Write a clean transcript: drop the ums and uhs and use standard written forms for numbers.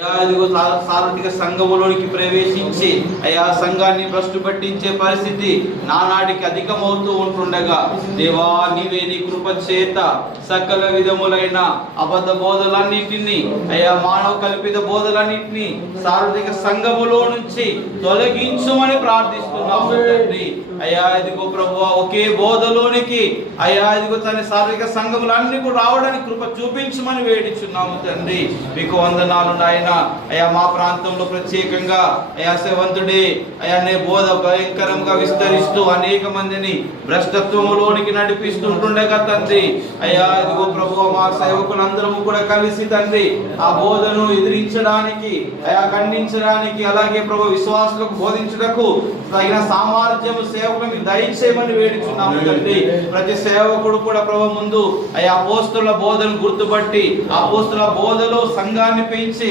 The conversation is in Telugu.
ఇదిగో సార్వత్రిక సంఘములోనికి ప్రవేశించి అయా సంఘాన్ని భ్రష్టు పట్టించే పరిస్థితి నానాటికి అధికమవుతూ ఉంటుండగా, దేవా నీవే నీ కృప చేత సకల విధములైన అబద్ధ బోధలన్నింటినీ, అయా మానవ కల్పిత బోధలన్నింటినీ సార్వత్రిక సంఘములో నుంచి తొలగించుమని ప్రార్థిస్తున్నాము తండ్రి. అయా ఇదిగో ప్రభువా, ఒకే బోధలోనికి అయా ఇదిగో తన సార్వత్రిక సంఘములన్నీ కూడా రావడానికి కృప చూపించమని వేడుచున్నాము తండ్రి. మీకు వందనాలు నాయన. అయా మా ప్రాంతంలో ప్రత్యేకంగా అయా సేవంతుడే అయా నే బోధ భయంకరంగా విస్తరిస్తూ అనేక మందిని భ్రష్టత్వములోనికి నడిపిస్తుంటుండగా తండ్రి, అయా ఇదిగో ప్రభువా, మా సేవకులందరము కూడా కలిసి తండ్రి ఆ బోధను ఎదిరించడానికి, అయా ఖండించడానికి, అలాగే ప్రభు విశ్వాసులకు బోధించుటకు తగిన సామర్థ్యము సేవకులకు దయచేయమని వేడుచున్నాము తండ్రి. ప్రతి సేవకుడు కూడా ప్రభు ముందు అయా అపోస్తలుల బోధను గుర్తుపట్టి ఆ అపోస్తలుల బోధలో సంఘాన్ని పెంచి